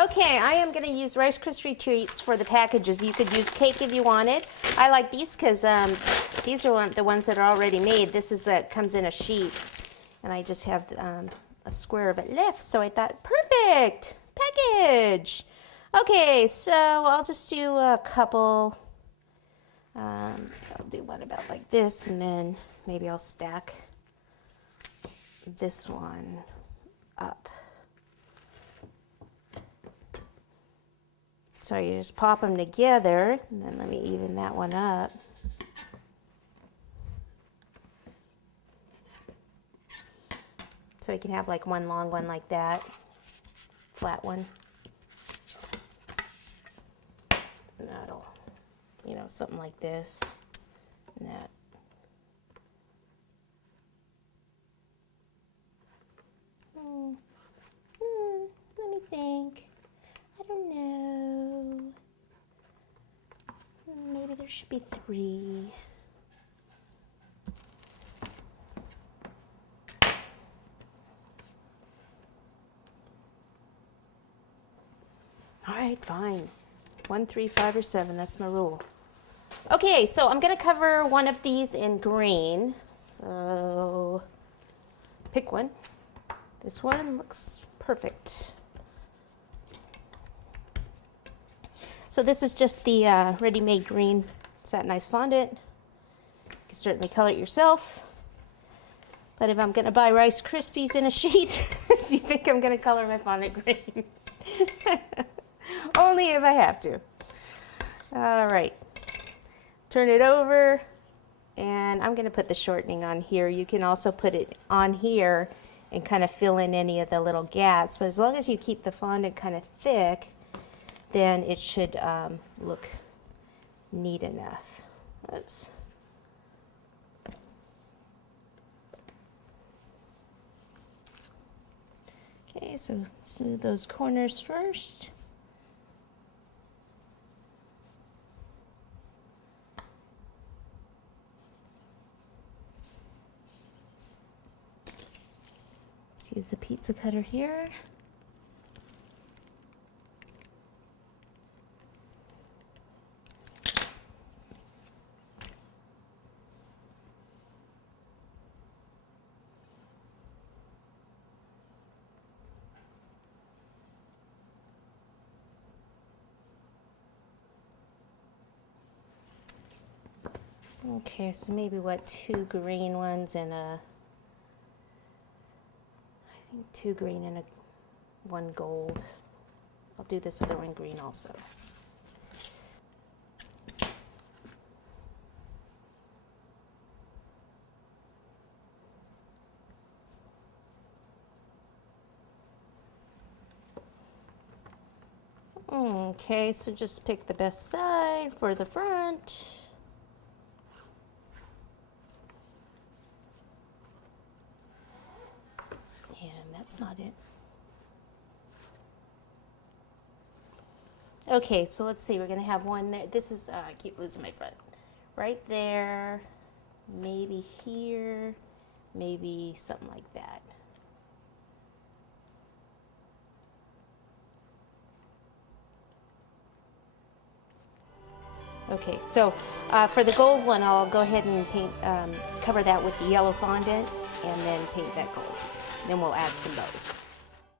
Okay, I am going to use Rice Krispie treats for the packages. You could use cake if you wanted. I like these because these are the ones that are already made. This is comes in a sheet, and I just have a square of it left. So I thought, perfect package. Okay, so I'll just do a couple. I'll do one about like this, and then maybe I'll stack this one up. So you just pop them together, and then let me even that one up. So we can have like one long one like that, flat one. And that'll, you know, something like this, and that. Let me think. I don't know. Maybe there should be 3. All right, fine. 1, 3, 5, or 7. That's my rule. Okay, so I'm going to cover one of these in green. So pick one. This one looks perfect. So this is just the ready-made green satinized fondant. You can certainly color it yourself. But if I'm going to buy Rice Krispies in a sheet, do you think I'm going to color my fondant green? Only if I have to. All right. Turn it over, and I'm going to put the shortening on here. You can also put it on here and kind of fill in any of the little gaps. But as long as you keep the fondant kind of thick, then it should look neat enough. Oops. Okay, so smooth those corners first. Let's use the pizza cutter here. Okay, so maybe what, 2 green ones and I think 2 green and 1 gold. I'll do this other one green also. Okay, so just pick the best side for the front. That's not it. Okay, so let's see. We're going to have one there. This is, I keep losing my front. Right there, maybe here, maybe something like that. Okay, so for the gold one, I'll go ahead and paint, cover that with the yellow fondant and then paint that gold. Then we'll add some bows.